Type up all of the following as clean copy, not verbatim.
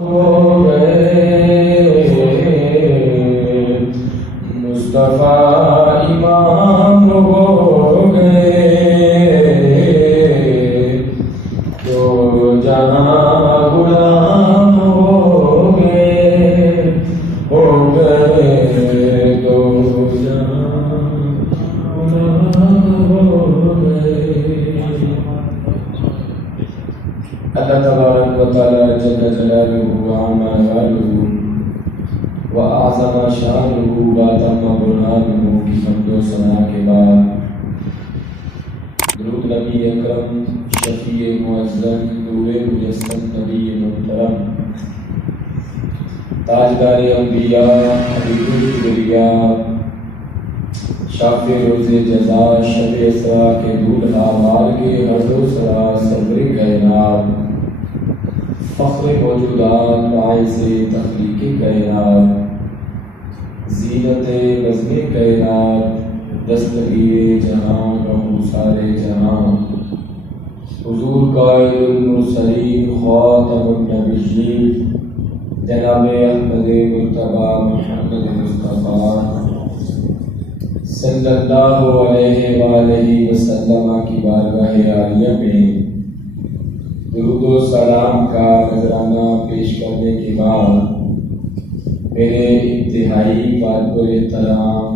ہو گئے مصطفیٰ امام ہو گئے تو جہاں غلام ہو گئے تو جہاں غلام ہو گئے۔ اللہ تبارک و تعالی جل جلالہ وعظم جلالہ وأعظم شانہ وأتم برہانہ کی حمد و ثنا کے بعد درود نبی اکرم شفیع معظم نور مجسم نبی محترم تاجدار انبیاء حبیب الکبریاء شافع روز جزا شب اسرا کے دولہا مارگ ہر و سرا صبر کائنات فخر موجودات باعث تخلیق کائنات زینت بزم کائنات دستگیر جہاں رہو سارے جہاں حضور قائد المرسلین خاتم النبیین جناب احمد مجتبی محمد مصطفیٰ صلی اللہ علیہ وآلہ وسلم کی بارگاہ عالیہ میں درود و سلام کا نذرانہ پیش کرنے کے بعد میرے انتہائی بات و احترام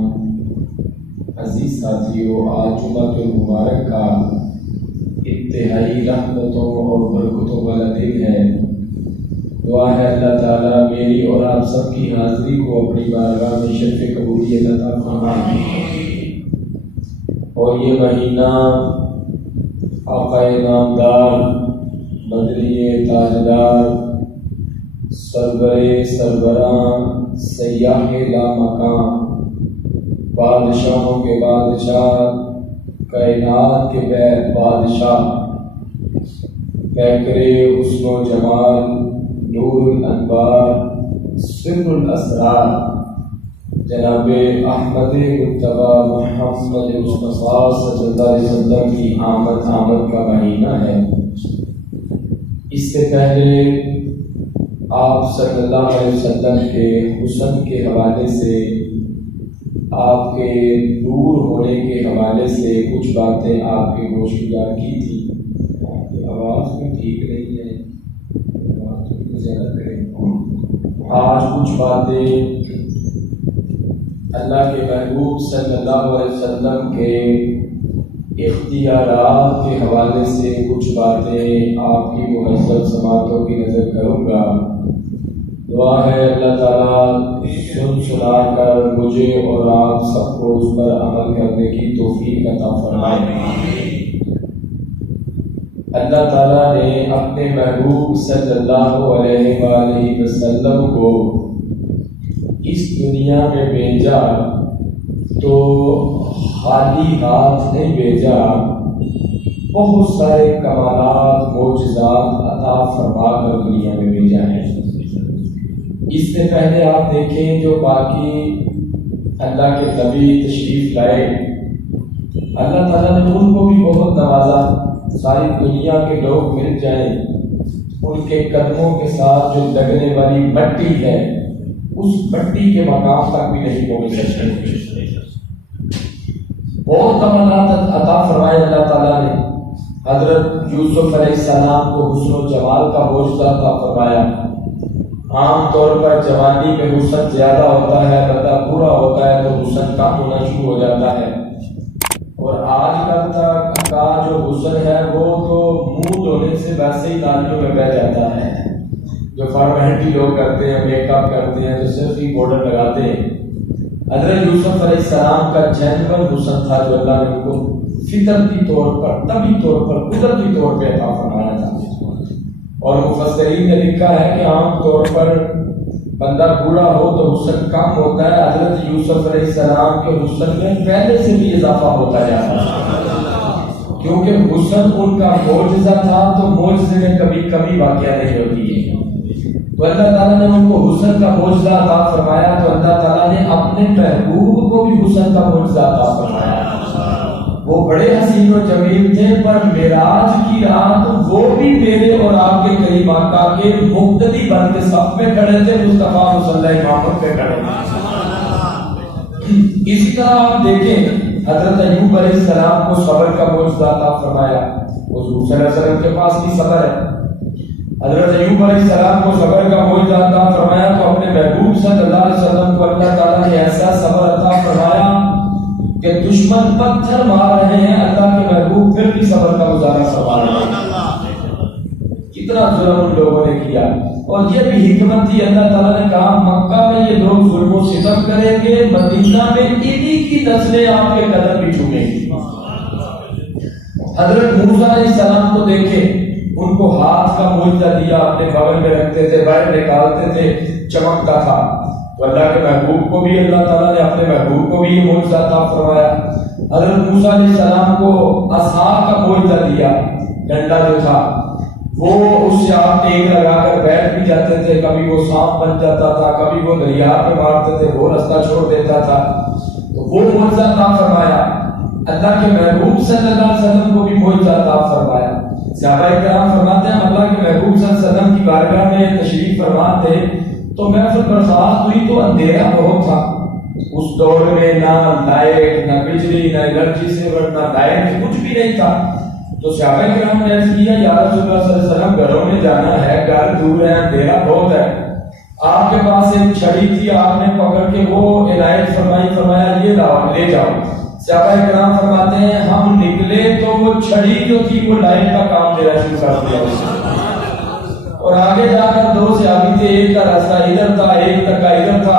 عزیز ساتھیوں، آج جمعۃ المبارک کا انتہائی رحمتوں اور برکتوں والا دن ہے۔ دعا ہے اللہ تعالیٰ میری اور آپ سب کی حاضری کو اپنی بارگاہ میں شرف قبولیت عطا فرمائے اور یہ مہینہ آقا نامدار بدری تاجدار سربر سربراہ سیاح لامکان بادشاہوں کے بادشاہ کائنات کے بادشاہ پیکر حسن و جمال نور الانوار سر الاسرار جناب احمد مجتبی محمد مصطفیٰ صلی اللہ علیہ وسلم کی آمد کا مہینہ ہے۔ اس سے پہلے آپ صلی اللہ علیہ وسلم کے حسن کے حوالے سے، آپ کے نور ہونے کے حوالے سے کچھ باتیں آپ کے گوش گزار کی تھی۔ آواز بھی ٹھیک نہیں ہے، آج کچھ باتیں اللہ کے محبوب صلی اللہ علیہ وسلم کے اختیارات کے حوالے سے کچھ باتیں آپ کی مہذب سماعتوں کی نظر کروں گا۔ دعا ہے اللہ تعالیٰ سنا کر مجھے اور آپ سب کو اس پر عمل کرنے کی توفیق عطا فرمائے۔ اللہ تعالیٰ نے اپنے محبوب صلی اللہ علیہ وآلہ وسلم کو اس دنیا میں بھیجا تو خالی ہاتھ نہیں بھیجا، بہت سارے کمالات معجزات عطا فرما کر دنیا میں بھیجا ہے۔ اس سے پہلے آپ دیکھیں جو باقی اللہ کے نبی تشریف لائے، اللہ تعالیٰ نے ان کو بھی بہت نوازا۔ ساری دنیا کے لوگ مل جائیں، ان کے قدموں کے ساتھ جو لگنے والی مٹی ہے اس مٹی کے مقام تک بھی نہیں پہنچ سکتے۔ بہت کمالات عطا فرمائے اللہ تعالیٰ نے۔ حضرت یوسف علیہ السلام کو حسن و جمال کا معجزہ عطا فرمایا۔ عام طور پر جوانی میں حسن زیادہ ہوتا ہے، بندہ برا ہوتا ہے تو حسن کم ہونا شروع ہو جاتا ہے، اور آج کل تک کا جو حسن ہے وہ تو منہ دھونے سے ویسے ہی نالیوں میں بہہ جاتا ہے۔ جو فارمیلٹی لوگ کرتے ہیں، میک اپ کرتے ہیں، تو صرف ہی پاؤڈر لگاتے ہیں۔ حضرت یوسف علیہ السلام کا جینول حسن تھا جو اللہ نے ان کو فطرتی طور پر، طبی طور پر، قدرتی طور پہ عطا فرمایا تھا۔ اور مفسرین نے لکھا ہے کہ عام طور پر بندہ بوڑھا ہو تو حسن کم ہوتا ہے، حضرت یوسف علیہ السلام کے حسن میں پہلے سے بھی اضافہ ہوتا جاتا ہے، کیونکہ حسن ان کا معجزہ تھا، تو معجزے میں کبھی کمی واقعہ نہیں ہوتی ہے۔ تو اللہ تعالیٰ نے ان کو حسن کا معجزہ عطا فرمایا، تو اللہ تعالیٰ نے اپنے محبوب کو بھی حسن کا معجزہ عطا فرمایا۔ وہ بڑے حسین و جمیل تھے، پر معراج کی رات وہ بھی میرے اور آپ کے قریب آقا کے مقتدی بن کے صف میں کھڑے تھے، مصطفیٰ مصلی امامت پہ کھڑے تھے۔ اسی طرح آپ دیکھیں حضرت ایوب علیہ السلام کو صبر کا معجزہ عطا فرمایا، حضور صلی اللہ علیہ وسلم کے پاس بھی صبر ہے۔ حضرت ایوب علیہ السلام کو صبر کا معجزہ عطا فرمایا تو اپنے محبوب صلی اللہ علیہ وسلم کو اللہ تعالیٰ نے ایسا صبر عطا فرمایا کہ دشمن پتھر مار رہے ہیں، اللہ کے محبوب پھر بھی صبر کا مظاہرہ فرما رہے ہیں۔ کتنا ظلم ان لوگوں نے کیا، اور یہ بھی حکمت تھی، اللہ تعالیٰ نے کہا مکہ میں یہ لوگ ظلم و ستم کریں گے، مدینہ میں انہی کی نسلیں آپ کے قدم بھی چومیں گی۔ حضرت موسیٰ علیہ السلام کو دیکھیں، ان کو ہاتھ کا معجزہ دیا، اپنے بغل میں رکھتے تھے، باہر نکالتے تھے، چمکتا تھا۔ تو اللہ کے محبوب کو بھی اللہ تعالیٰ نے اپنے محبوب کو بھی یہ معجزہ عطا فرمایا۔ حضرت موسیٰ علیہ السلام کو عصا کا معجزہ دیا، ڈنڈا جو تھا وہ اس سے آپ ٹیک لگا کر بیٹھ بھی جاتے تھے، کبھی وہ سانپ بن جاتا تھا، کبھی وہ دریا پہ مارتے تھے، وہ رستہ چھوڑ دیتا تھا، تو وہ معجزہ عطا فرمایا۔ اللہ کے محبوب صلی اللہ علیہ وسلم کو بھی معجزہ عطا فرمایا۔ صحابہ کرام فرماتے ہیں اللہ کے محبوب صلی اللہ علیہ وسلم کی بارگاہ میں تشریف فرما تھے تو محفل برخاست ہوئی تو اندھیرا بہت تھا، اس دور میں نہ لائٹ، نہ بجلی، نہ الرجی سے نہ لائٹ، کچھ بھی نہیں تھا۔ تو صحابہ کرام نے عرض کیا یا رسول اللہ صلی اللہ علیہ وسلم گھروں میں جانا ہے، گھر دور ہے، اندھیرا بہت ہے، آپ کے پاس ایک چھڑی تھی، آپ نے پکڑ کے وہ عنایت فرمائی، فرمایا یہ لاؤ، لے جاؤ۔ صحابہ کرام فرماتے ہیں ہم نکلے تو وہ چھڑی جو تھی وہ لائٹ کا کام دینا شروع کر دیا، اور آگے جا کر دو صحابی تھے، ایک کا راستہ ادھر تھا، ایک کا ادھر تھا،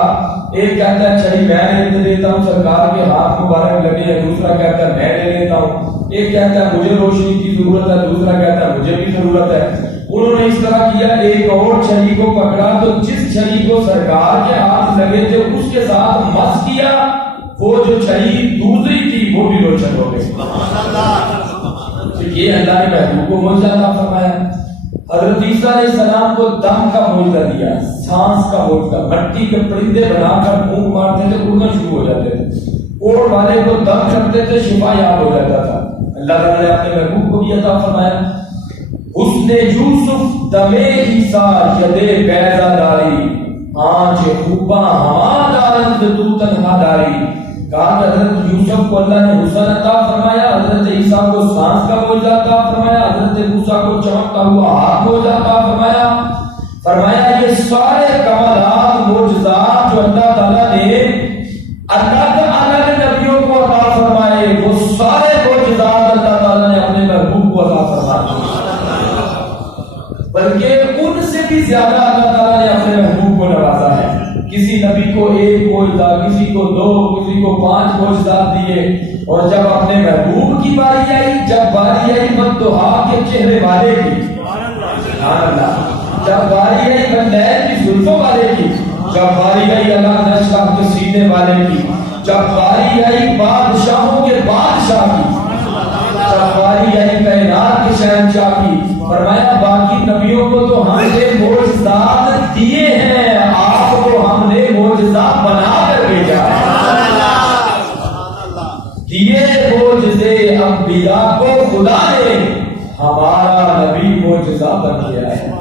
ایک کہتا ہے چھڑی میں لے لیتا ہوں، سرکار کے ہاتھ مبارک لگے ہیں، دوسرا کہتا ہے میں لے لیتا ہوں، ایک کہتا ہے مجھے روشنی کی ضرورت ہے، دوسرا کہتا ہے مجھے بھی ضرورت ہے۔ انہوں نے اس طرح کیا، ایک اور چھڑی کو پکڑا تو جس چھڑی کو سرکار کے ہاتھ لگے تھے اس کے ساتھ مس کیا، وہ جو چھڑی دوسری تھی وہ بھی روشن ہو گئی۔ یہ اللہ کے محبوب کو معجزہ عطا فرمایا۔ حضرت عیسیٰ علیہ السلام کو دم کا معجزہ دیا، سانس کا معجزہ، مٹی کے پرندے بنا کر پھونک مارتے تھے، اڑنا شروع ہو جاتے تھے، کوڑ والے کو دم کرتے تھے، شفا یاب ہو جاتا تھا۔ اللہ تعالیٰ نے اپنے محبوب کو بھی عطا فرمایا۔ حسن یوسف دمے عیسیٰ یدے بیضا داری، آنچ خوباں ہما دارند تو تنہا داری۔ کہا کہ حضرت یوسف کو اللہ نے حسن عطا فرمایا، حضرت عیسیٰ کو سانس کا معجزہ عطا فرمایا، حضرت موسیٰ کو چمکتا ہوا ہاتھ معجزہ عطا فرمایا۔ فرمایا یہ سارے کمالات معجزات جو اللہ تعالیٰ نے الگ الگ نبیوں کو عطا فرمائے، وہ سارے معجزات اللہ تعالیٰ نے اپنے محبوب کو عطا فرمائے، بلکہ ان سے بھی زیادہ اللہ تعالیٰ نے اپنے محبوب کو نوازا ہے۔ کسی نبی کو ایک معجزہ، کسی کو دو، کسی کو 5 معجزات دیے، اور جب اپنے محبوب کی باری آئی، جب باری آئی بددعا کے چہرے والے کی، سبحان اللہ، جب باری آئی بندیر کی زلفوں والے کی، جب باری آئی اللہ نشہ کے سینے والے کی، جب باری آئی بادشاہوں کے بادشاہ کی، جب باری آئی کائنات کے شہنشاہ کی، فرمایا باقی نبیوں کو تو ہم نے معجزات دیے ہیں، آپ کو ہم نے معجزات بنا کر بھیجا ہے۔ دیے معجزے انبیاء کو خدا نے، ہمارا نبی معجزہ بن گیا ہے۔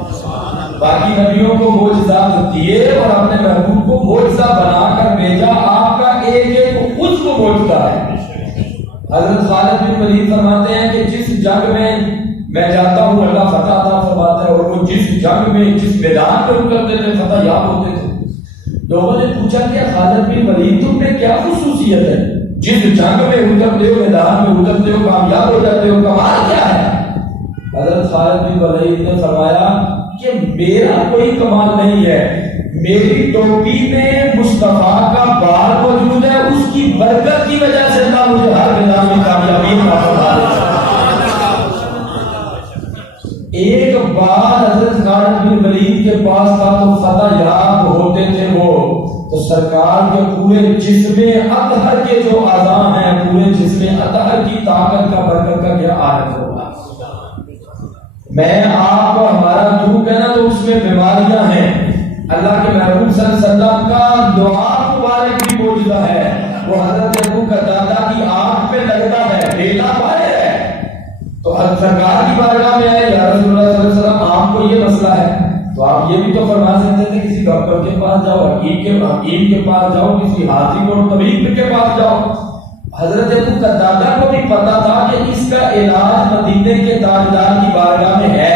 باقی نبیوں کو معجزات دیے اور اپنے محبوب کو معجزہ بنا کر بھیجا، آپ کا ایک ایک اس کو معجزہ ہے۔ حضرت خالد بن ولید فرماتے ہیں کہ جس جنگ میں جاتا ہوں اللہ فتح عطا فرماتا ہے، اور وہ جس جنگ میں جس میدان میں اترتے تھے فتح یاب ہوتے تھے۔ لوگوں نے پوچھا کہ خالد بن ولید تم میں کیا خصوصیت ہے، جس جنگ میں اترتے ہو، میدان میں اترتے ہو، کامیاب ہو جاتے ہو، کمال کیا ہے؟ حضرت خالد بن ولید نے فرمایا کہ میرا کوئی کمال نہیں ہے، میری ٹوپی میں مصطفیٰ کا بال موجود ہے، اس کی برکت کی وجہ سے اللہ مجھے ہر میدان میں کامیابی عطا فرما دیتا ہے۔ ایک بار حضرت خالد بن ولید کے پاس تھا تو فتح یاب ہوتے تھے وہ، تو سرکار کے پورے جسم اطہر کے جو اعضاء ہیں، پورے جسم اطہر کی طاقت کا برکت کا کیا عالم ہوگا۔ میں آپ کو ہمارا دھوپ ہے نا تو اس میں بیماریاں ہیں، اللہ کے محبوب صلی اللہ علیہ وسلم کا دعا مبارک بھی معجزہ ہے، وہ حضرت ابو قتادہ کی آنکھ پہ لگتا ہے، بیٹا سرکار کی بارگاہ میں آئے، یا رسول اللہ صلی اللہ علیہ وسلم آپ کو یہ مسئلہ ہے، تو آپ یہ بھی تو فرما سکتے تھے کسی ڈاکٹر کے پاس جاؤ، حکیم کے پاس جاؤ، کسی حاجی اور طبیب کے پاس جاؤ۔ حضرت ابو قتادہ کو بھی پتا تھا کہ اس کا علاج مدینے کے تاجدار کی بارگاہ میں ہے،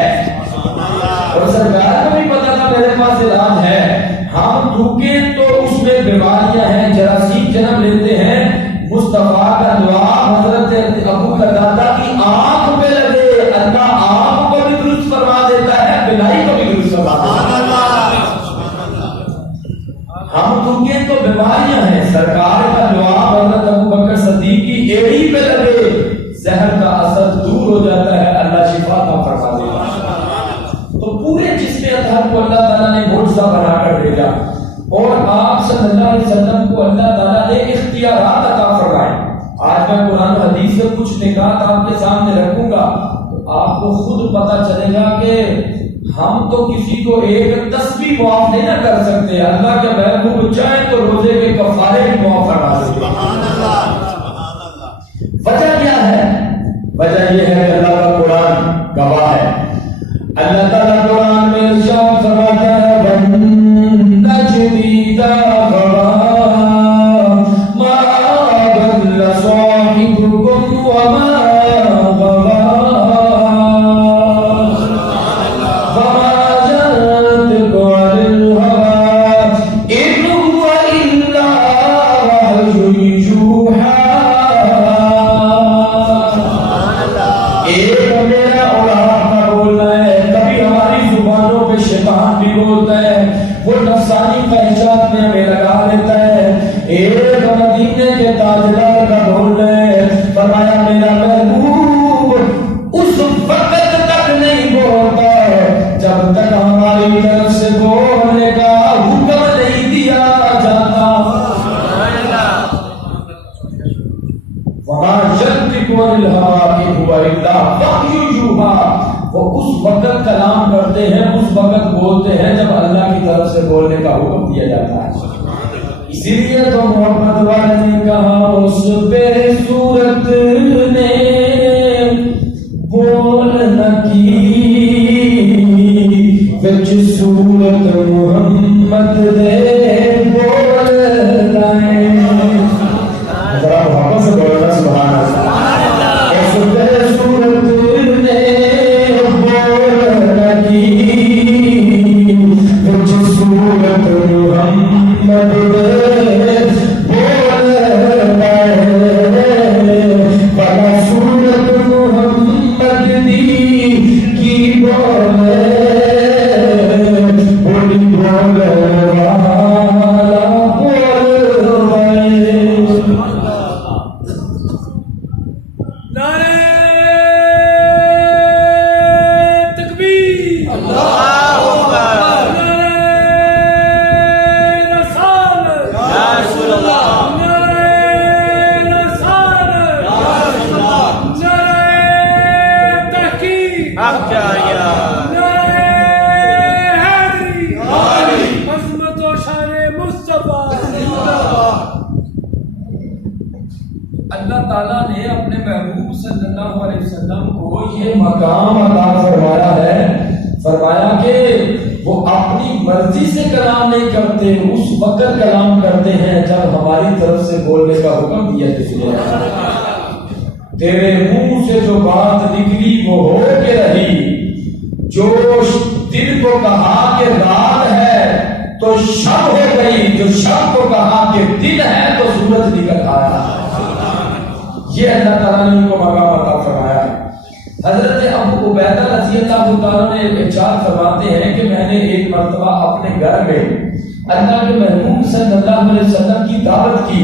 اور سرکار کو بھی پتا تھا میرے پاس علاج ہے۔ ہم تھوکیں تو اس میں بیماریاں ہیں، جراثیم جنم لیتے ہیں، مصطفیٰ کا دعا حضرت ابو قتادہ کی آنکھ پہ لگے، اللہ آنکھ کو بھی درست فرما دیتا ہے، بلائی کو بھی درست فرما دیتا ہے۔ ہم تھوکیں تو بیماریاں ہیں، سرکار کا دعا حضرت ابو بکر صدیق کی ایڑی پہ لگے، زہر کا اثر دور ہو جاتا ہے، اللہ شفا عطا فرما دیتا ہے۔ تو پورے جسم اطہر کو اللہ تعالیٰ نے معجزہ بنا کر بھیجا، اور آپ صلی اللہ علیہ وسلم کو اللہ تعالیٰ نے اختیارات عطا فرمائے۔ آج میں قرآن و حدیث سے کچھ نکات آپ کے سامنے رکھوں گا تو آپ کو خود پتہ چلے گا کہ ہم تو کسی کو ایک تسبیح معاف نہیں نہ کر سکتے، اللہ کے محبوب چاہے تو روزے کے کفارے بھی معاف فرما سکتے۔ وجہ کیا ہے؟ وجہ یہ ہے کہ اللہ کا قرآن گواہ ہے۔ اللہ تعالیٰ قرآن میں ارشاد فرماتا ہے وَالنَّجْمِ إِذَا هَوَىٰ مَا ضَلَّ صَاحِبُكُمْ وَمَا غَوَىٰ وَمَا يَنطِقُ عَنِ الْهَوَىٰ إِنْ هُوَ إِلَّا وَحْيٌ يُوحَىٰ۔ ایک میرا اور آپ کا بولنا ہے، کبھی ہماری زبانوں پہ شیطان بھی بولتا ہے، وہ نفسانی خواہشات میں ہمیں لگا لیتا ہے۔ ایک مدینے کے تاجدار کا بولنا ہے، فرمایا میرا محبوب اس وقت تک نہیں بولتا جب تک ہماری طرف سے بولنے کا حکم نہیں دیا جاتا۔ وَمَا يَنطِقُ عَنِ الْهَوَىٰ إِنْ هُوَ إِلَّا وَحْيٌ يُوحَىٰ۔ وہ اس وقت کلام کرتے ہیں، اس وقت بولتے ہیں جب اللہ کی طرف سے بولنے کا حکم دیا جاتا ہے۔ اسی لیے تو محمد والے نے کہا اس پہ صورت نے بول نہ کی وچ صورت محمد دے بول رہے۔ ذرا محبت سے بولنا سبحان اللہ۔ اس پہ صورت نے بول نہ کی وچ صورت محمد دے اللہ تعالیٰ نے اپنے محبوب صلی اللہ علیہ وسلم کو یہ مقام عطا فرمایا ہے، فرمایا کہ وہ اپنی مرضی سے کلام نہیں کرتے، اس وقت کلام کرتے ہیں جب ہماری طرف سے بولنے کا حکم دیا جاتا ہے۔ تیرے منہ سے جو بات نکلی وہ ہو کے رہی، جو دل کو کہا کہ رات ہے تو شب ہو گئی، جو شب کو کہا کہ دن ہے تو سورج نکل آیا۔ یہ اللہ تعالیٰ نے ان کو مقام عطا فرمایا ہے۔ حضرت ابو عبیدہ رضی اللہ تعالیٰ نے ارشاد فرماتے ہیں کہ میں نے ایک مرتبہ اپنے گھر میں اللہ کے محبوب صلی اللہ علیہ وسلم کی دعوت کی،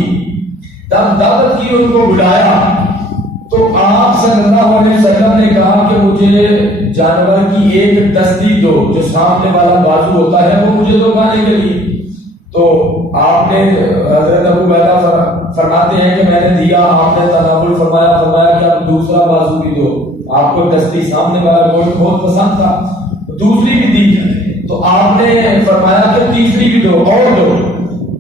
دعوت کی، ان کو بلایا تو آپ صلی اللہ علیہ وسلم نے کہا کہ مجھے جانور کی ایک دستی دو، جو سامنے والا بازو ہوتا ہے وہ مجھے دو کھانے کے لیے۔ تو آپ نے حضرت ابو عبیدہ فرماتے ہیں کہ میں نے دیا، آپ نے تناول فرمایا، فرمایا کہ آپ دوسرا بازو بھی دو۔ آپ کو دستی سامنے والا گوشت بہت پسند تھا، دوسری بھی دی، تو آپ نے فرمایا کہ تیسری بھی دو اور دو۔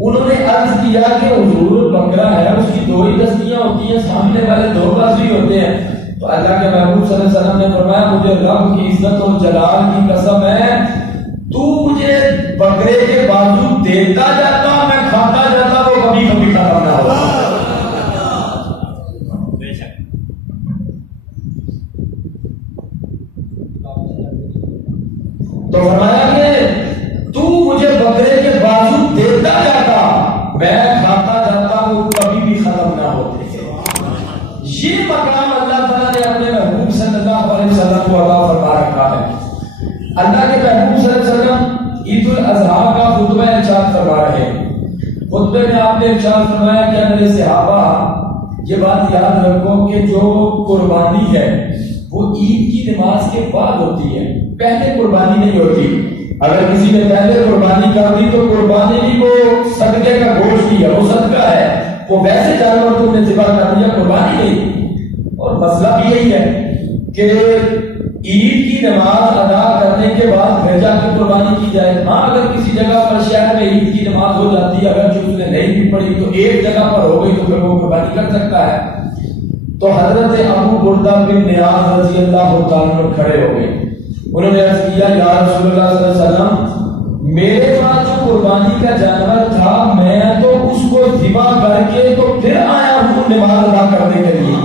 انہوں نے عرض کیا کہ حضور بکرا ہے، اس کی دو ہی دستیاں ہوتی ہیں، سامنے والے دو بازو ہی ہوتے ہیں۔ تو اللہ اللہ کے محبوب صلی اللہ علیہ وسلم نے فرمایا مجھے رب کی عزت اور جلال کی قسم ہے تو مجھے بکرے کے بازو دیتا جاتا میں کھاتا جاتا وہ کبھی کبھی ختم نہ ہوتا. تو فرمایا کہ تو مجھے بکرے کے بازو دیتا جاتا میں کھاتا جاتا وہ کبھی بھی ختم نہ ہوتے. یہ مقام اللہ تعالیٰ نے اپنے محبوب صلی اللہ علیہ وسلم کو عطا فرما رکھا ہے. اللہ کے محبوب صلی اللہ علیہ وسلم عید الاضحیٰ کا خطبہ ارشاد فرما رہے ہیں. خطبے میں آپ نے ارشاد فرمایا کہ میرے صحابہ یہ بات یاد رکھو کہ جو قربانی ہے وہ عید کی نماز کے بعد ہوتی ہے, پہلے قربانی نہیں ہوتی. اگر کسی نے پہلے قربانی کر دی تو قربانی بھی وہ صدقے کا گوشت ہی ہے, وہ صدقہ ہے, وہ ویسے جانور تم نے ذبح کر دیا, قربانی نہیں. اور مسئلہ بھی یہی ہے کہ عید کی نماز ادا کرنے کے بعد گھر جا کے قربانی کی جائے. ہاں اگر کسی جگہ پر شہر میں عید کی نماز ہو جاتی ہے, اگر جو اس نے نہیں بھی پڑھی تو ایک جگہ پر ہو گئی تو پھر وہ قربانی کر سکتا ہے. تو حضرت ابو بردہ بن نیاز رضی اللہ تعالیٰ عنہ کھڑے ہو گئے. انہوں نے عرض کیا یا رسول اللہ صلی اللہ علیہ وسلم میرے پاس جو قربانی کا جانور تھا میں تو اس کو ذبح کر کے تو پھر آیا ہوں نماز ادا کرنے کے لیے.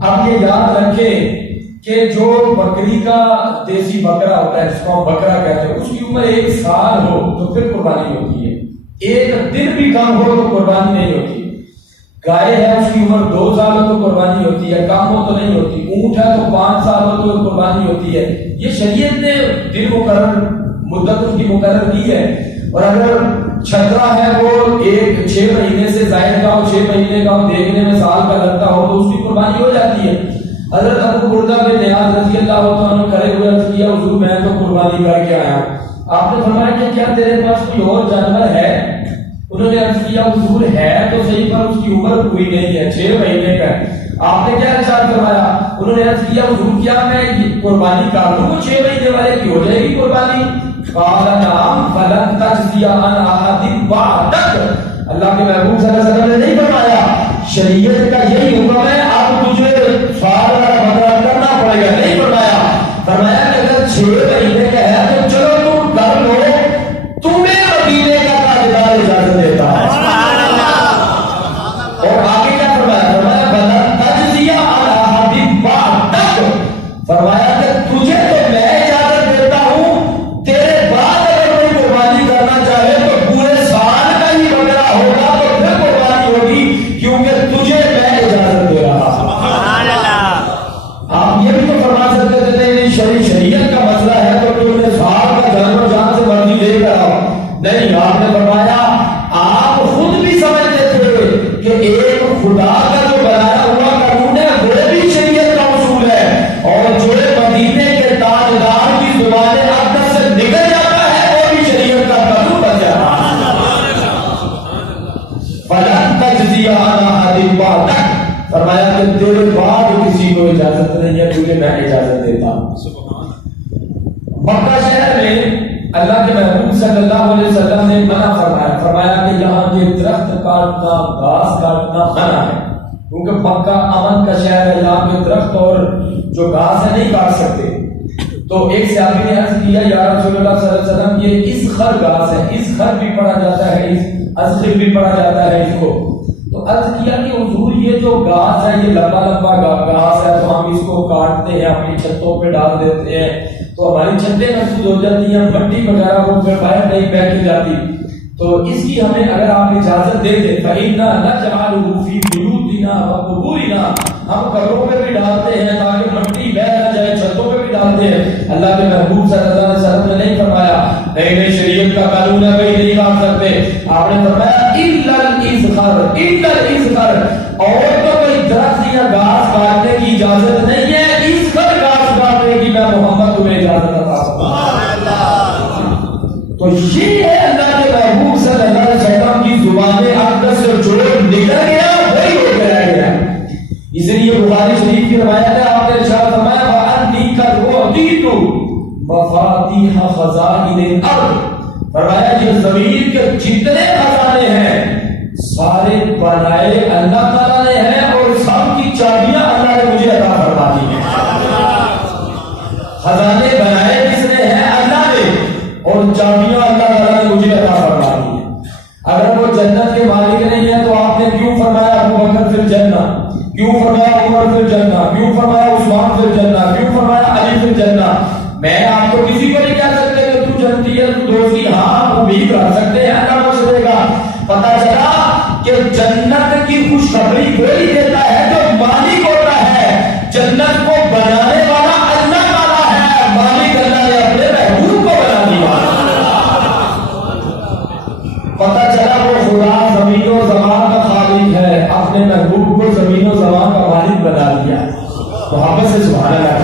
اب یہ یاد رکھیں کہ جو بکری کا دیسی بکرا ہوتا ہے جس کو ہم بکرا کہتے ہیں, اس کی عمر 1 سال ہو تو پھر قربانی ہوتی ہے. 1 دن بھی کم ہو تو قربانی نہیں ہوتی. گائے ہے اس کی عمر 2 سال ہو تو قربانی ہوتی ہے, کم ہو تو نہیں ہوتی. اونٹ ہے تو 5 سال ہو تو قربانی ہوتی ہے. یہ شریعت نے دن مقرر مدت اس کی مقرر کی ہے. اور اگر چھترا ہے وہ 6 مہینے سے زائد کا ہو, 6 مہینے کا ہو, دیکھنے میں سال کا لگتا ہو تو اس کی قربانی ہو جاتی ہے. حضرت ابو بردہ بن نیاز رضی اللہ عنہ کھڑے ہوئے عرض کیا حضور میں تو قربانی کر کے آیا ہوں. آپ نے فرمایا کہ کیا تیرے پاس کوئی اور جانور ہے؟ انہوں نے عرض کیا حضور ہے تو صحیح پر اس کی عمر پوری نہیں ہے, 6 مہینے کا ہے. آپ نے کیا ارشاد فرمایا؟ انہوں نے عرض کیا حضور کیا میں قربانی کر دوں, وہ 6 مہینے والے کی ہو جائے گی قربانی؟ قال نعم فلن تجزی عن احد بعدک. اللہ کے محبوب صلی اللہ علیہ وسلم نے نہیں فرمایا شریعت کا یہی حکم ہے اب تجھے سوال کا مطلب کرنا پڑے گا, نہیں فرمایا. فرمایا کہ اگر 6 مہینے کا ہے تو چلو تم کر لو, تمہیں مدینے کا تاجدار اجازت دیتا ہے. اور آگے کیا فرمایا؟ فرمایا فلن تجزی عن احد بعدک. فرمایا کہ تجھے تو میں اجازت دیتا ہوں, تیرے بعد اگر کوئی قربانی کرنا چاہے تو پورے سال کا ہی بکرا ہوگا تو پھر قربانی ہوگی, کیونکہ تجھے میں اجازت دے رہا ہوں. آپ یہ بھی تو فرما سکتے تھے نہیں شریعت کا مسئلہ ہے تو تم نے سال کا جانور جان سے مرضی لے کر آؤ. نہیں, آپ نے فرمایا آپ خود بھی سمجھتے تھے کہ ایک خدا کا جو بنایا ہوا قانون ہے وہ بھی شریعت کا اصول ہے, اور جو مدینے کے تاجدار کی زبان اقدس سے نکل جاتا ہے وہ بھی شریعت کا قانون بن جاتا ہے. فلن تجزی عن احد بعدک. فرمایا کہ تیرے بعد کسی کو اجازت نہیں ہے, تجھے میں اجازت دیتا ہوں. مکہ شہر میں اللہ کے محبوب صلی اللہ علیہ وسلم نے منع فرمایا. فرمایا کہ یہاں کے درخت کاٹنا, گھاس کاٹنا منع ہے, کیونکہ مکہ امن کا شہر ہے, یہاں کے درخت اور جو گھاس ہے نہیں کاٹ سکتے. تو ایک صحابی نے عرض کیا یا رسول اللہ صلی اللہ علیہ وسلم یہ اسخر گھاس ہے, اسخر بھی پڑھا جاتا ہے, ازخر بھی پڑھا جاتا ہے اس کو. تو عرض کیا کہ حضور یہ جو گھاس ہے یہ لمبا لمبا گھاس ہے تو ہم اس کو کاٹتے ہیں, اپنی چھتوں پہ ڈال دیتے ہیں تو ہماری چھتیں محفوظ ہو جاتی ہیں, مٹی وغیرہ وہ پھر باہر نہیں بیٹھ جاتی. تو اس کی ہمیں اگر آپ اجازت دے دیں فَإِنَّا نَجْعَلُهُ فِي بُيُوتِنَا وَقُبُورِنَا, ہم قبروں پہ بھی ڈالتے ہیں تاکہ مٹی بہہ نہ جائے, چھتوں پہ بھی ڈالتے ہیں. اللہ کے محبوب صلی اللہ علیہ وسلم نے نہیں فرمایا نہیں شریعت کا قانون ہے بھائی نہیں کاٹ سکتے. آپ نے فرمایا إِلَّا الْإِزْخَرَ, اور تو کوئی درخت یا گھاس کاٹنے کی اجازت نہیں ہے, اسخر گھاس کاٹنے کی میں محمد تمہیں اجازت عطا کرتا ہوں. تو یہ ہے اللہ کے محبوب صلی اللہ علیہ وسلم کی زبان اقدس سے جو نکل گیا وہی ہو گیا. اس لیے بخاری شریف کی روایت ہے, آپ نے ارشاد فرمایا وَأَنِّي قَدْ أُوتِيتُ مَفَاتِيحَ خَزَائِنِ الْأَرْضِ. فرمایا یہ زمین کے جتنے خزانے ہیں سارے بنائے اللہ تعالیٰ نے ہیں اور سب کی چابیاں اللہ نے مجھے عطا فرما خزانے بنائے کس نے ہیں؟ اللہ نے، اور چابیاں اللہ تعالیٰ نے مجھے عطا فرما دی ہیں۔ اگر وہ جنت کے مالک نہیں ہے تو آپ نے کیوں فرمایا ابو بکر فی الجنہ، کیوں فرمایا عمر فی الجنہ، کیوں فرمایا عثمان فی الجنہ، کیوں فرمایا علی فی الجنہ؟ میں آپ کو کسی کو نہیں کہہ سکتے کہ تو جنتی ہے تو دوستی، ہاں آپ امید رکھ سکتے ہیں اللہ بخش دے گا۔ پتہ چلا کہ جنت کی خوشخبری وہی دیتا ہے جو مالک ہوتا ہے، جنت کو بنانے والا اللہ تعالیٰ ہے، مالک اللہ نے اپنے محبوب کو بنا دیا۔ پتہ چلا وہ خدا زمین و زمان کا خالق ہے، اپنے محبوب کو زمین و زمان کا مالک بنا دیا۔ محبت سے سبحان اللہ۔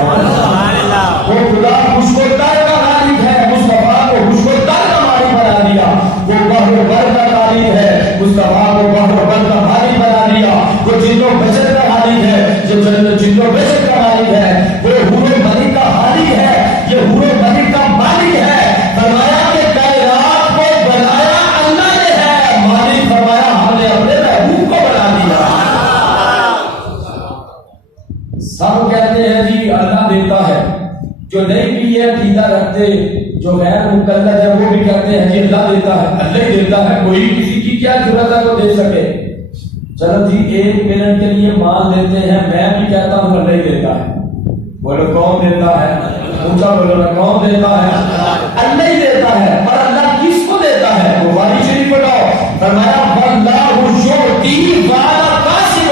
وہ خدا خوشگوار کا مالک ہے، مصطفیٰ کو خوشگوار کا مالک بنا دیا۔ وہ بحر بر کا مالک ہے، مصطفیٰ کو بحر بر کا مالک بنا دیا۔ وہ جن و بشر کا مالک ہے، جو جن و بشر کا مالک ہے، وہ حور ملک کا مالک ہے، یہ حور ملک کا مالک ہے۔ فرمایا کہ کائنات کو بنایا اللہ نے ہے، مالک فرمایا ہم نے اپنے محبوب کو بنا دیا۔ سب کہتے ہیں جی اللہ دیتا ہے، جو نہیں بھی ہے پیتا رکھتے، جو غیر مقلد ہے وہ بھی کہتے ہیں جی اللہ دیتا ہے، اللہ ہی دیتا ہے، کوئی کسی کی کیا ضرورت ہے کو دے سکے۔ چلو جی 1 منٹ کے لیے مان لیتے ہیں، میں بھی کہتا ہوں اللہ ہی دیتا ہے۔ بولو کون دیتا ہے؟ اونچا بولو نا، کون دیتا ہے؟ اللہ ہی دیتا ہے۔ اور اللہ کس کو دیتا ہے؟ بخاری شریف پڑھو، فرمایا واللہ یعطی وعلا قاسم،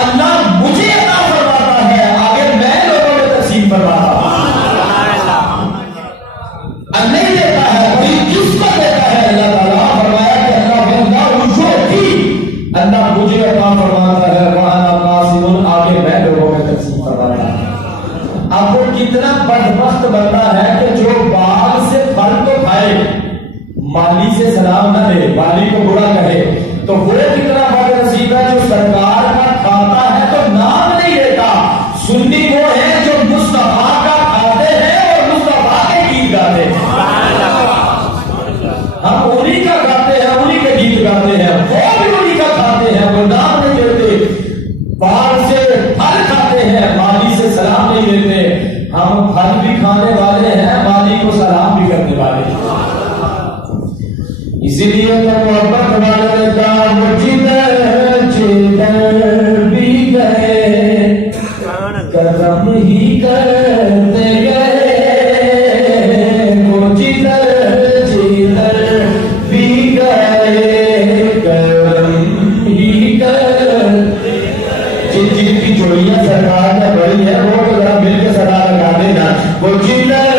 اللہ مجھے عطا فرماتا ہے، آگے میں لوگوں میں تقسیم فرماتا ہوں۔ اللہ ہی دیتا ہے، کوئی کس کو دیتا ہے؟ اللہ تعالیٰ فرمایا کہ اللہ واللہ یعطی، اللہ مجھے عطا فرماتا ہے، وعلا قاسم، آگے میں لوگوں میں تقسیم فرماتا ہوں۔ اب وہ کتنا بدبخت بندہ ہے کہ جو باغ سے پھل تو کھائے، مالی سے سلام نہ دے، مالی کو برا کہے، تو وہ کتنا بد نصیب ہے جو سرکار کا کھاتا ہے تو نام نہیں لیتا۔ سنی وہ ہے جو مصطفیٰ کا کھاتے ہیں اور مصطفیٰ کے گیت گاتے ہیں۔ ہم انہی کا کھاتے ہیں، انہی کے گیت گاتے ہیں، وہ بھی انہی کا کھاتے ہیں، وہ نام نہیں لیتے۔ باغ سے پھل کھاتے ہیں، مالی سے سلام نہیں لیتے۔ ہم پھل بھی کھانے والے ہیں، مالی کو سلام بھی کرنے والے ہیں۔ اسی لیے تو محبت والے کا جدھر جدھر بھی گئے کرم ہی کرتے گئے، وہ جدھر جدھر بھی گئے کرم ہی کرتے۔ جن کی چوڑیاں سرکار نے بڑی ہے وہ تو ذرا مل کے صدا لگا دینا، وہ جدھر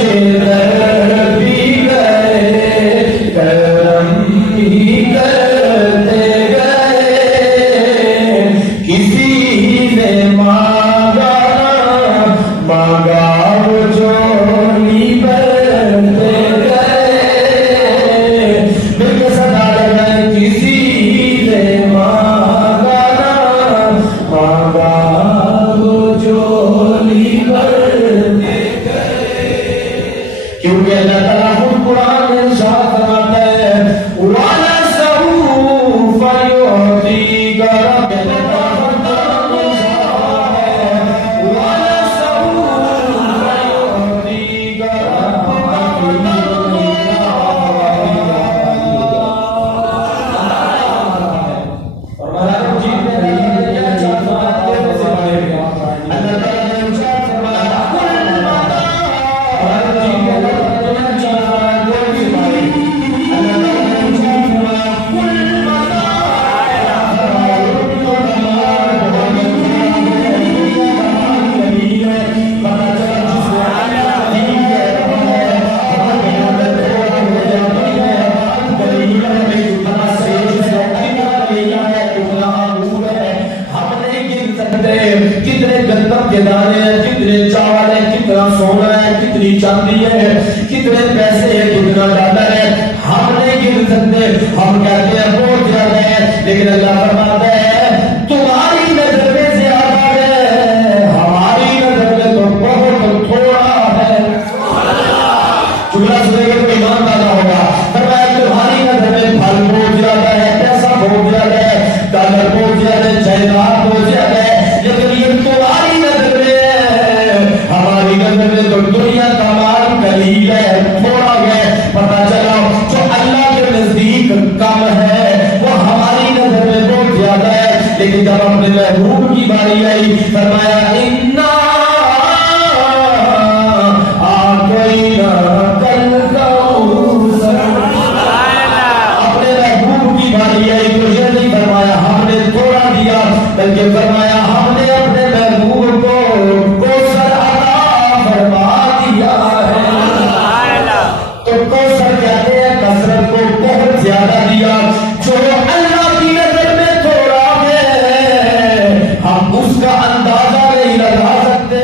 جدھر بھی گئے کرم ہی کرتے گئے، کسی نے مانگا مانگا وہ جوڑی بھرتے گئے، مل کے صدا لگائے، کسی نے مانگا مانگا وہ جوڑی بھرتے گئے۔ کیونکہ اللہ تعالیٰ خود قرآن میں ارشاد فرماتا ہے وَلَسَوْفَ يُعْطِيكَ رَبُّكَ کتنے گندم کے دانے ہیں، کتنے چاول ہے، کتنا سونا ہے، کتنی چاندی ہے، کتنے پیسے ہیں، کتنا ڈالر ہے، ہم نہیں گن سکتے۔ ہم کہتے ہیں بہت زیادہ ہے، لیکن اللہ فرماتا ہے تمہاری نظر میں زیادہ ہے، ہماری نظر میں تو بہت تھوڑا ہے۔ جملہ سنے گا تو ایمان پیدا ہوگا۔ فرمایا تمہاری نظر میں پھل بہت زیادہ ہے، پیسہ بہت زیادہ ہے، ڈالر بہت زیادہ ہے، جائیداد بہت زیادہ ہے، لیکن یہ تمہاری نظر میں ہے، ہماری نظر میں محبوب کی باری آئی فرمایا انا آتینا کل کوثر، اپنے محبوب کی باری آئی تو یہ نہیں فرمایا ہم نے تھوڑا دیا، بلکہ فرمایا ہم نے اپنے محبوب کو کوثر عطا فرما دیا ہے۔ تو کوثر کہتے ہیں کثرت کو، بہت زیادہ دیا، جو اللہ کی نظر میں تھوڑا ہے ہم اس کا اندازہ نہیں لگا سکتے،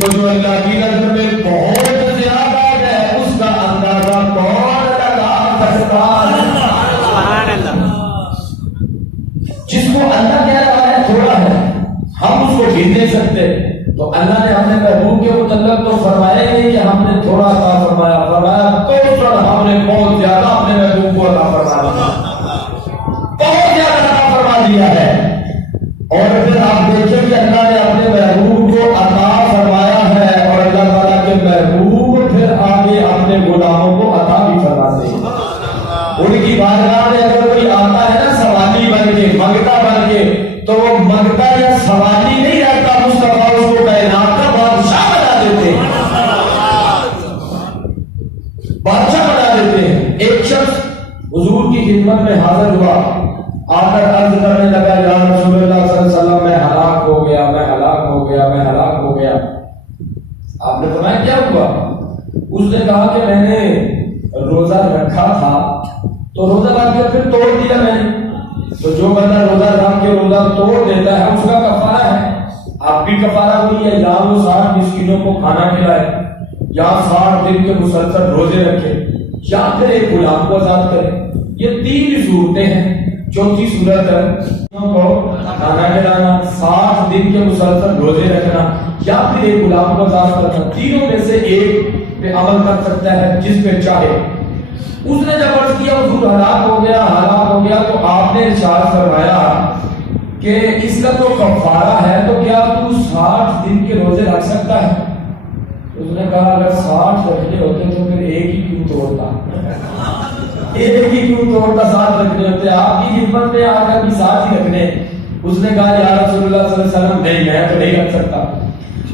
تو جو اللہ کی نظر میں بہت زیادہ ہے اس کا اندازہ کون لگا سکتا ہے؟ جس کو اللہ کہہ رہا ہے تھوڑا ہے ہم اس کو گن نہیں سکتے، تو اللہ نے اپنے محبوب کے متعلق تو فرمایا ہی کہ ہم نے تھوڑا عطا فرمایا، فرمایا کوثر ہم نے بہت زیادہ اپنے محبوب کو عطا فرمایا، بہت زیادہ عطا فرما دیا ہے۔ اور پھر آپ دیکھیں کہ اللہ نے اپنے محبوب کو عطا فرمایا ہے، اور اللہ تعالیٰ کے محبوب پھر آگے اپنے غلاموں کو عطا بھی فرماتے ہیں۔ ان کی بارگاہ میں اگر کوئی آتا ہے نا سوالی بن کے، منگتا بن کے، تو وہ منگتا یا سوالی نہیں رہتا، مصطفیٰ اس کو کائنات کا بادشاہ بنا دیتے ہیں، بادشاہ بنا دیتے ہیں۔ ایک شخص حضور کی خدمت میں حاضر ہوا، آ کر عرض کرنے لگا یا رسول اللہ صلی اللہ علیہ وسلم میں ہلاک ہو گیا، میں ہلاک ہو گیا، میں ہلاک ہو گیا۔ آپ نے فرمایا کیا ہوا؟ اس نے کہا کہ میں نے روزہ رکھا تھا تو روزہ رکھ کے پھر توڑ دیا میں نے، تو جو بندہ روزہ رکھ کے روزہ توڑ دیتا ہے اس کا کفارہ ہے۔ آپ بھی کفارہ ہوئی ہے، یا وہ 60 مسکینوں کو کھانا کھلائے، یا 60 دن کے مسلسل روزے رکھے، یا پھر ایک غلام کو آزاد کرے۔ یہ 3 صورتیں ہیں۔ چوتھی صورت ہے کو کھانا کھلانا، 60 دن کے مسلسل روزے رکھنا، یا پھر ایک غلام کو آزاد کرنا۔ تینوں میں سے ایک پہ عمل کر سکتا ہے جس پہ چاہے۔ اس نے جب عرض کیا حضور ہلاک ہو گیا، ہلاک ہو گیا، تو آپ نے ارشاد فرمایا کہ اس کا تو کفارہ ہے، تو کیا تو 60 دن کے روزے رکھ سکتا ہے؟ اس نے کہا اگر 60 رکھنے ہوتے تو پھر ایک ہی کیوں توڑتا، ایک ہی کیوں توڑتا، 60 رکھنے ہوتے، آپ کی خدمت میں آ کر بھی 60 ہی رکھنے۔ اس نے کہا یا رسول اللہ صلی اللہ علیہ وسلم نہیں، میں تو نہیں رکھ سکتا۔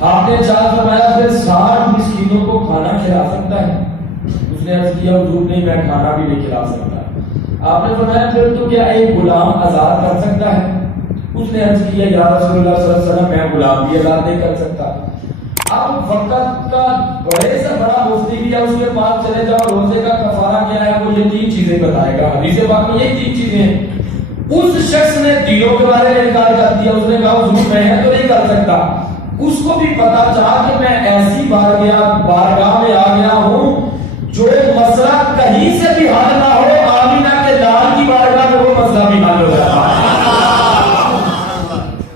آپ نے ارشاد فرمایا پھر 60 مسکینوں کو کھانا کھلا سکتا ہے؟ اس نے عرض کیا حضور نہیں، میں کھانا بھی نہیں کھلا سکتا۔ آپ نے فرمایا پھر تو کیا ایک غلام آزاد کر سکتا ہے؟ اس نے عرض کیا یا رسول اللہ صلی اللہ علیہ وسلم میں غلام بھی آزاد نہیں کر سکتا۔ اب وقت کا بڑے سے بڑا مفتی بھی ہے، اس کے پاس چلے جاؤ، روزے کا کفارہ کیا ہے، وہ یہ 3 چیزیں بتائے گا، حدیث پاک میں یہ 3 چیزیں ہیں۔ اس شخص نے دینوں کے بارے میں انکار کر دیا، اس نے کہا حضور میں تو نہیں کر سکتا۔ اس کو بھی پتا چلا کہ میں ایسی بارگاہ میں آ گیا ہوں جو مسئلہ کہیں سے بھی حل نہ ہو، آمینہ کے لال کی بارگاہ میں وہ مسئلہ بھی حل ہو جاتا ہے۔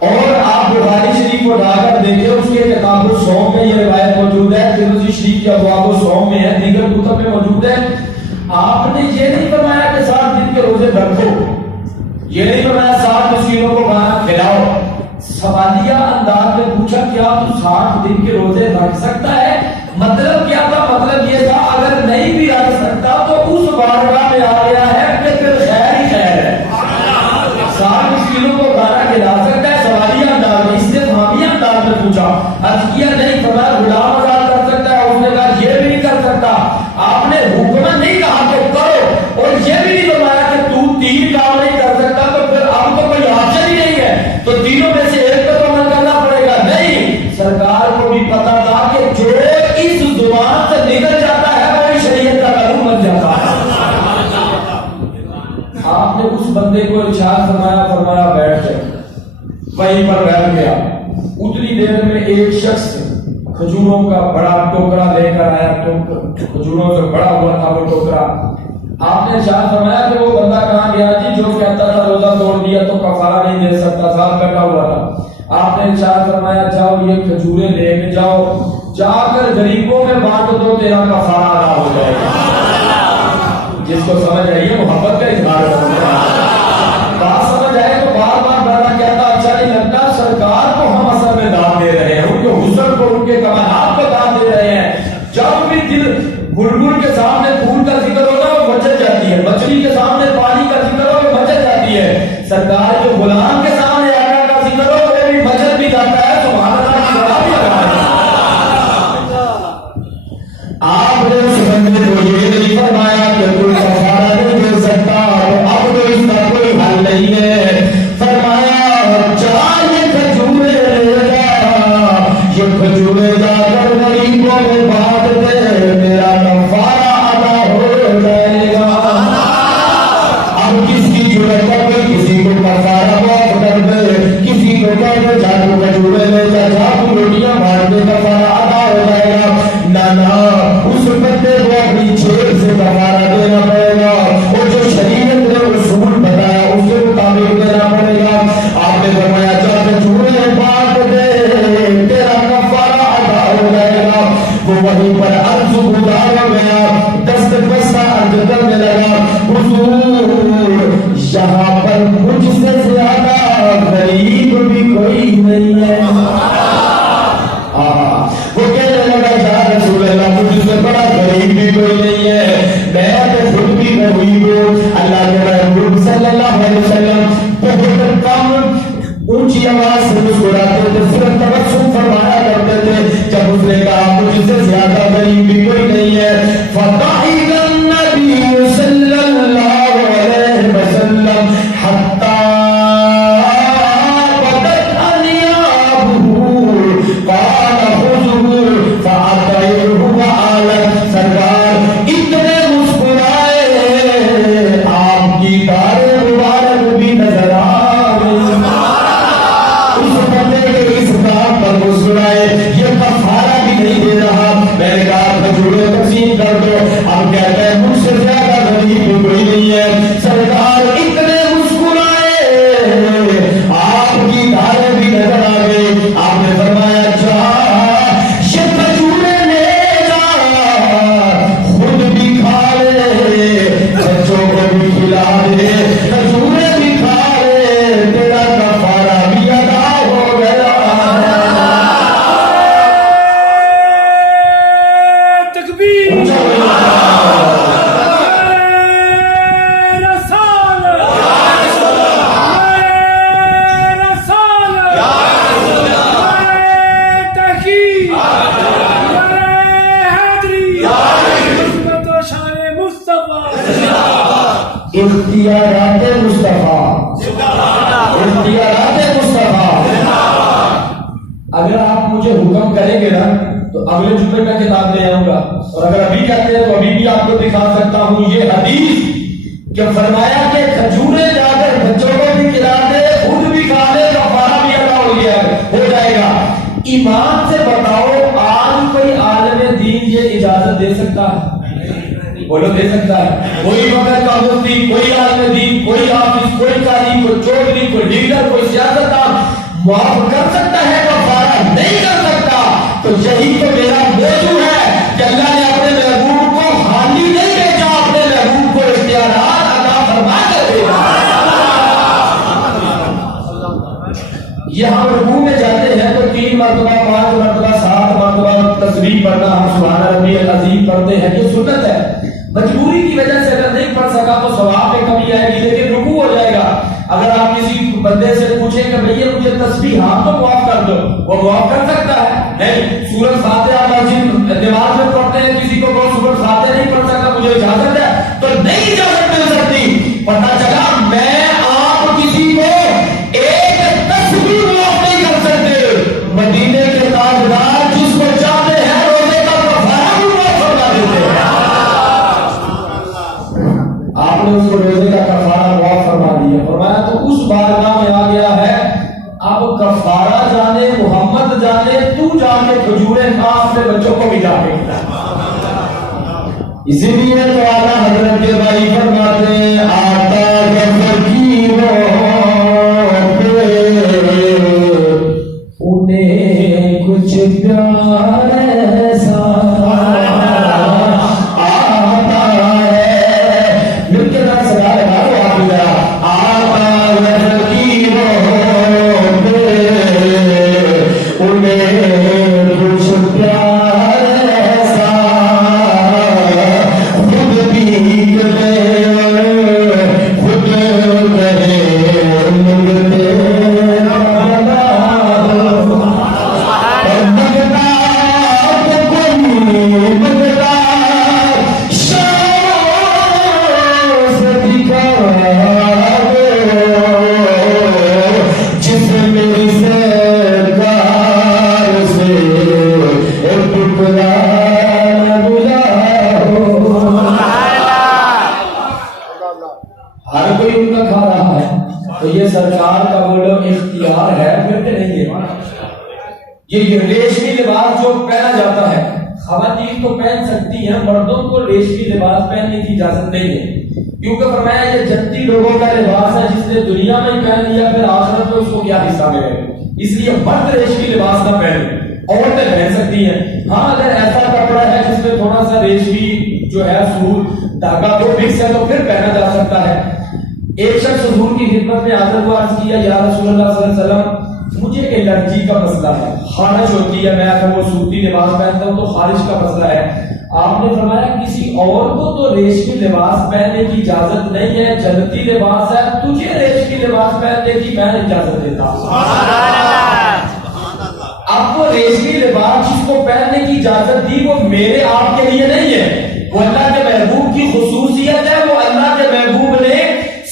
اور آپ بخاری شریف کو لا کر دیکھیں، اس کے کتاب الصوم میں یہ روایت موجود ہے، ترمذی شریف کے ابواب الصوم میں ہے، دیگر کتب میں موجود ہے۔ آپ نے یہ نہیں فرمایا کہ 60 دن کے روزے رکھو، یہ نہیں فرمایا 60 مسکینوں کو کھانا کھلاؤ۔ سوالیہ انداز میں پوچھا کیا تو 60 دن کے روزے رکھ سکتا ہے؟ مطلب کیا تھا؟ مطلب یہ تھا اگر نہیں بھی رکھ سکتا تو اس بارگاہ میں آ گیا ہے کہ پھر خیر ہی خیر ہے، 60 مسکینوں کو کھانا کھلا سکتا ہے۔ سوالیہ انداز میں، استفہامیہ انداز میں پوچھا، عرض کیا نہیں فرمایا غلام آزاد کر سکتا ہے؟ اس نے کہا یہ بھی نہیں کر سکتا۔ آپ نے حکم نہیں کہا کہ کرو، اور یہ بھی نہیں فرمایا کہ تو 3 کام نہیں کر سکتا، تو پھر اب تو کوئی آپشن ہی نہیں ہے، تو تینوں میں سے ایک پر عمل کرنا پڑے گا۔ نہیں، سرکار کو بھی پتا تھا کہ جو اس زبان سے نکل جاتا ہے وہ شریعت کا قانون بن جاتا ہے۔ آپ نے اس بندے کو ارشاد فرمایا بیٹھ جائے، وہیں پر بیٹھ گیا۔ اتنی دیر میں ایک شخص کھجوروں کا بڑا ٹوکرا لے کر آیا، کھجوروں سے بڑا ہوا تھا وہ ٹوکرا۔ آپ نے ارشاد فرمایا کہ وہ بندہ کہاں گیا جی جو کہتا تھا روزہ توڑ دیا تو کفارہ نہیں دے سکتا، ساتھ بیٹھا ہوا تھا۔ آپ نے ارشاد فرمایا جاؤ یہ کھجوریں لے کے جاؤ، جا کر غریبوں میں بانٹ دو، تیرا کفارہ ادا ہو جائے گا۔ جس کو سمجھ آئی ہے محبت کا اظہار کرتا ہے، بات سمجھ آئے تو بار بار بڑا کہتا اچھا نہیں لگتا، سرکار کو ہم اصل میں دان دے رہے ہیں، ان کے حسن کو، ان کے کمالات کو دان دے رہے ہیں۔ جب بھی دل بلبل کے سامنے پھول کا ذکر ہوتا ہے وہ مچل جاتی ہے، مچھلی کے سامنے پانی کا ذکر ہو وہ مچل جاتی ہے، سرکار کے غلام کے سامنے آقا کا ذکر ہو آپ نے اس بندے کو یہ نہیں فرمایا کہ کوئی کفارہ نہیں دے سکتا تو اب تو اس کا کوئی حل نہیں ہے. فرمایا چار یہ کھجورے لے جا, یہ کھجورے جا کر غریبوں میں بانٹ دے, میرا کفارہ ادا ہو جائے گا. اب کس کی ضرورت ہے کوئی کسی کو کفارہ معاف کر دے, کسی کو کہتے جا تو کھجورے لے جا, جا تو روٹیاں بانٹ دے, کفارہ ادا ہو جائے گا. نہ اس بندے کو اپنی جیب سے کفارہ دینا پڑے گا, اور جو شریعت نے اصول بتایا اس کے مطابق دینا پڑے گا. آپ نے فرمایا جا کھجورے بانٹ دے, تیرا کفارہ ادا ہو جائے گا. وہ وہیں پر عرض گزار ہو گیا, دست بستہ عرض کرنے لگا, حضور یہاں پر مجھ سے زیادہ غریب بھی کوئی نہیں ہے. وہ کہنے لگا یا رسول اللہ مجھ سے بڑا غریب بھی کوئی نہیں ہے, میں تو خود بھی غریب ہوں. اللہ کے محبوب صلی اللہ علیہ وسلم بہت کم اونچی آواز سے مسکراتے تھے, صرف تبسم فرمایا کرتے تھے. جب اس نے کہا مجھ سے زیادہ غریب بھی کوئی نہیں ہے, فضحك النبي صلی اللہ علیہ وسلم حتی بدت انیابه قال خذه فاعطیه وآلت. سرکار اتنے مسکرائے آپ کی دار مبارک بھی نظر آ گئی. اس بندے کے اس کام پر مسکرائے, یہ کفارہ بھی نہیں دے رہا. میں نے کہا کھجورے تقسیم کر دو. اب کہتا ہے مجھ سے زیادہ غریب کوئی نہیں ہے. سرکار اتنے مسکرائے آپ کی دھاریں بھی نظر آ گئی. آپ نے فرمایا جا یہ کھجورے لے جا, خود بھی کھا لے, بچوں کو بھی کھلا دے, کھجورے بھی کھا لے, تیرا کفارہ بھی ادا ہو گیا. تکبیر اختیارات مصطفیٰ, اختیارات مصطفیٰ. اگر آپ مجھے حکم کریں گے نا تو اگلے جمعے میں کتاب لے آؤں گا, اور اگر ابھی کہتے ہیں تو ابھی بھی آپ کو دکھا سکتا ہوں یہ حدیث کہ فرمایا کہ کھجورے جا کر بچوں کو بھی کھلا دے, خود بھی کھا لے, کفارہ بھی ادا ہو جائے گا. ایمان سے بتاؤ آج کوئی عالم دین یہ اجازت دے سکتا ہے؟ بولو دے سکتا ہے؟ کوئی مگر کا مفتی, کوئی عالم دین, کوئی حافظ, کوئی قاضی, کوئی چودھری, کوئی لیڈر, کوئی سیاستدان معاف کر سکتا ہے, کفارہ نہیں کر سکتا. تو یہی تو میرا موضوع ہے کہ اللہ نے اپنے محبوب کو خالی نہیں بھیجا, اپنے محبوب کو اختیارات عطا فرما کر بھیجا. یہ ہم رکوع میں جاتے ہیں تو 3 مرتبہ 5 مرتبہ 7 مرتبہ تسبیح پڑھنا, ہم سبحان ربی العظیم پڑھتے ہیں, یہ سنت ہے. مجبوری کی وجہ سے اگر نہیں پڑھ سکا تو ثواب میں کمی آئے گی, لیکن رکوع ہو جائے گا. اگر آپ کسی بندے سے پوچھیں کہ بھئی مجھے تسبیح ہاں تو معاف کر دو, وہ معاف کر سکتا ہے؟ نہیں. سورۃ فاتحہ مسجد نماز میں پڑھتے ہیں, کسی کو سورۃ فاتحہ نہیں پڑھ سکتا, مجھے اجازت ہے تو نہیں اجازت مل سکتی. پتہ چلا میں آپ کسی کو ایک تسبیح معاف نہیں کر سکتے. مدینے کے تاجدار جس کو چاہتے ہیں روزے کا کفارہ بھی معاف فرما دیتے ہیں. آپ نے اس کو روزے کا کفارہ معاف فرما دیا. فرمایا تو اس بارگاہ میں آ گیا ہے, اب کفارہ جانے, محمد جانے, تو جا کے کھجورے کھا, اپنے بچوں کو بھی جا کے کھلا. اسی لیے تو اعلیٰ حضرت کے بھائی فرماتے ہیں آتا جب فقیروں پہ انہیں کچھ پیار ایسا آتا ہے. مل کے نام سدا لگا لو آپ ذرا. آتا جب فقیروں پہ انہیں کچھ پیار ایسا خود بھی سرکار کا وہ لوگ اختیار ہے پھر کہ نہیں ہے؟ یہ ریشمی لباس جو پہنا جاتا ہے خواتین تو پہن سکتی ہیں، مردوں کو ریشمی لباس پہننے کی اجازت نہیں ہے، کیونکہ فرمایا یہ جنتی لوگوں کا لباس ہے، جس نے دنیا میں پہن لیا پھر آخرت میں اس کو کیا حصہ ملے گا، اس لیے مرد ریشمی لباس نہ پہنے، عورتیں پہن سکتی ہیں۔ ہاں اگر ایسا کپڑا ہے جس میں تھوڑا سا ریشمی جو ہے سور دھاگا وہ مکس ہے تو پھر پہنا جا سکتا ہے۔ ایک شخص حضور کی خدمت میں حاضر ہوا، عرض کیا یا رسول اللہ صلی اللہ علیہ وسلم مجھے الرجی کا مسئلہ ہے، خارش ہوتی ہے، میں اگر وہ سوتی لباس پہنتا ہوں تو خارش کا مسئلہ ہے۔ آپ نے فرمایا کسی اور کو تو ریشمی لباس پہننے کی اجازت نہیں ہے، جنتی لباس ہے، تجھے ریشمی لباس پہننے کی میں اجازت دیتا ہوں۔ اب وہ ریشمی لباس جس کو پہننے کی اجازت دی وہ میرے آپ کے لیے نہیں ہے، وہ اللہ کے محبوب کی خصوصیت ہے، وہ اللہ کے محبوب نے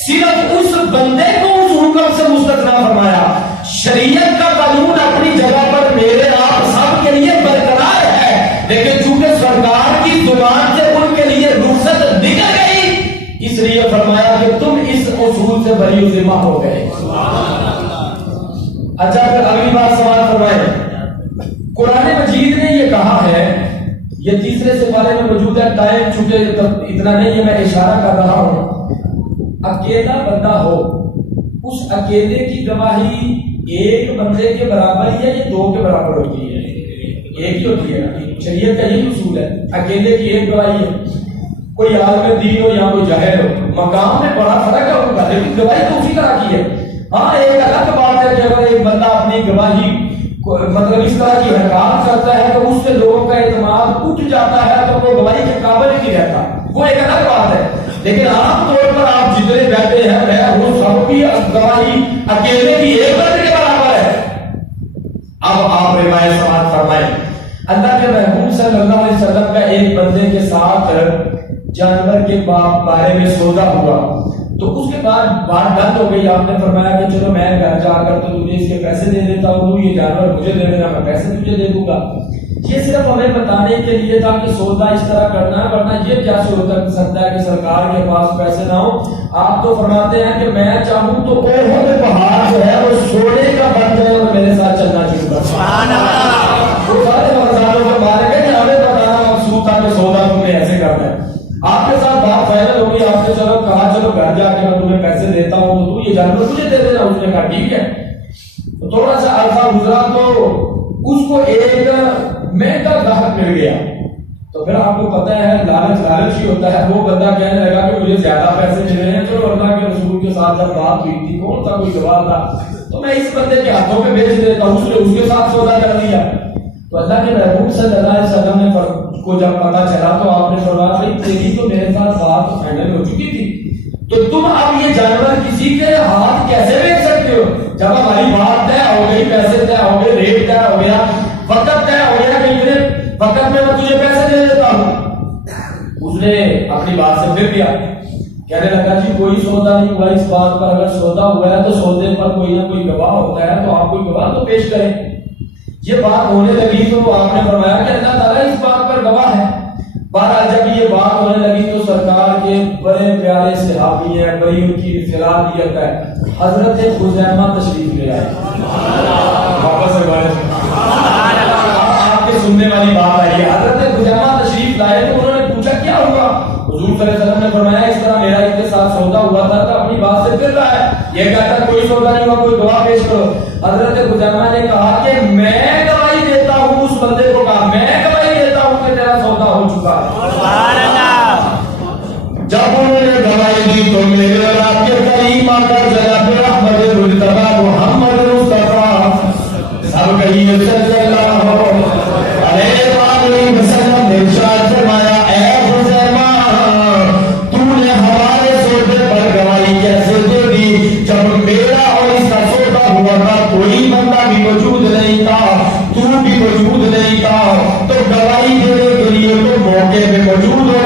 صرف اس بندے کو اس حکم سے مستثنا فرمایا۔ شریعت کا قانون اپنی جگہ پر میرے آپ سب کے لیے برقرار ہے، لیکن چونکہ سرکار کی زبان سے ان کے لیے رخصت نکل گئی اس لیے فرمایا کہ تم اس اصول سے بری و ذمہ ہو گئے۔ اچھا پھر اگلی بات سوال فرمائے، قرآن مجید نے یہ کہا ہے، یہ تیسرے سپارے میں موجود ہے، ٹائم چونکہ اتنا نہیں ہے میں اشارہ کر رہا ہوں، اکیلا بندہ ہو اس اکیلے کی گواہی ایک بندے کے برابر ہے یا دو کے برابر ہوتی ہے؟ ایک ہی ہوتی ہے، شریعت کا یہی اصول ہے، اکیلے کی ایک گواہی ہے، کوئی عالم دین ہو یا کوئی جاہل ہو، مقام میں بڑا فرق ہے ان کا، لیکن گواہی تو اسی طرح کی ہے۔ ہاں ایک الگ بات ہے کہ اگر ایک بندہ اپنی گواہی مطلب اس طرح کی حرکات کرتا ہے تو اس سے لوگوں کا اعتماد اٹھ جاتا ہے تو وہ گواہی کے قابل ہی نہیں رہتا، وہ ایک الگ بات ہے، لیکن عام طور پر آپ جتنے بیٹھے ہیں میں وہ سب کی گواہی اکیلے کی ایک بندے کے برابر ہے۔ اب آپ روایت سماعت فرمائیں، اللہ کے محبوب صلی اللہ علیہ وسلم کا ایک بندے کے ساتھ جانور کے بارے میں سودا ہوا تو اس کے بعد بات بند ہو گئی، آپ نے فرمایا کہ چلو میں گھر جا کر تو تجھے اس کے پیسے دے دیتا ہوں، تو یہ جانور مجھے دے دینا، میں پیسے تجھے دے دوں گا۔ یہ صرف ہمیں بتانے کے لیے تھا کہ سودا اس طرح کرنا ہے، ورنہ یہ کیا سودا کر سکتا ہے کہ سرکار کے پاس پیسے نہ ہو۔ آپ تو فرماتے ہیں کہ میں چاہوں تو احد پہاڑ جو ہے وہ سونے کا بن جائے اور میرے ساتھ چلنا شروع کر۔ سبحان اللہ۔ وہ سارے مزاروں کو مارے گئے کہ ہمیں بتانا مقصود تھا کہ سودا تم نے ایسے کرنا ہے۔ آپ کے ساتھ بات فائنل ہوگی، آپ نے چلو کہا چلو گھر جا کے میں تمہیں پیسے دیتا ہوں تو تو یہ جانور تجھے دے دینا، اس نے کہا ٹھیک ہے۔ تو تھوڑا سا عرصہ گزرا تو اس کو ایک مہنگا گاہک مل گیا، تو پھر آپ کو پتہ ہے لالچ ہی ہوتا ہے، وہ بندہ کہنے لگا کہ مجھے زیادہ پیسے ملے ہیں، چلو اللہ کے رسول کے ساتھ جب بات ہوئی تھی کون سا کوئی گواہ تھا تو میں اس بندے کے ہاتھوں میں بیچ دیتا ہوں، اس نے اس کے ساتھ سودا کر دیا۔ تو اللہ کے محبوب صلی اللہ علیہ وسلم نے کو جب پتا چلا تو آپ نے فرمایا بھائی تیری تو میرے ساتھ بات فائنل ہو چکی تھی، تو تم اب یہ جانور کسی کے ہاتھ کیسے بیچ سکتے ہو؟ جب ہماری بات طے ہو گئی، پیسے طے ہو گئے، ریٹ طے ہو گیا، وقت طے ہو گیا کہ اتنے وقت میں تجھے پیسے دے دیتا ہوں۔ اس نے اپنی بات سے پھر دیا، کہنے لگا جی کوئی سودا نہیں ہوا اس بات پر، اگر سودا ہوا ہے تو سودے پر کوئی نہ کوئی گواہ ہوتا ہے، تو آپ کوئی گواہ تو پیش کریں۔ یہ بات ہونے لگی تو آپ نے فرمایا کہ اللہ تعالیٰ اس بات پر گواہ ہے۔ بہرحال جب یہ بات ہونے لگی تو سرکار کے بڑے پیارے صحابی ہیں، بڑی ان کی انفرادیت ہے، حضرت خزیمہ تشریف لے آئے۔ واپس آپ کے سننے والی بات آئی ہے، حضرت خزیمہ تشریف لائے تو انہوں نے پوچھا کیا ہوا؟ حضور صلی اللہ علیہ وسلم نے فرمایا اس طرح میرا ان کے ساتھ سودا ہوا تھا تو اپنی بات سے پھر رہا ہے، یہ کہتا کوئی سودا نہیں ہوا، کوئی گواہ پیش کرو۔ حضرت خزیمہ نے کہا کہ میں گواہی دیتا ہوں، اس بندے کو کہا میں گواہی دیتا ہوں کہ تیرا سودا ہو چکا ہے۔ سبحان اللہ۔ جب انہوں نے گواہی دی تو میرے رب کے کریم آقا جناب احمد مجتبی محمد مصطفیٰ سب کہیے صلی اللہ علیہ وسلم نے ارشاد فرمایا اے خزیمہ تو نے ہمارے سودے پر گواہی کیسے دے دی جب میرا اور اس کا سودا ہوا تھا کوئی بندہ بھی موجود نہیں تھا، تو بھی موجود نہیں تھا، تو گواہی دینے کے لیے تو موقع پہ موجود ہو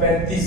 35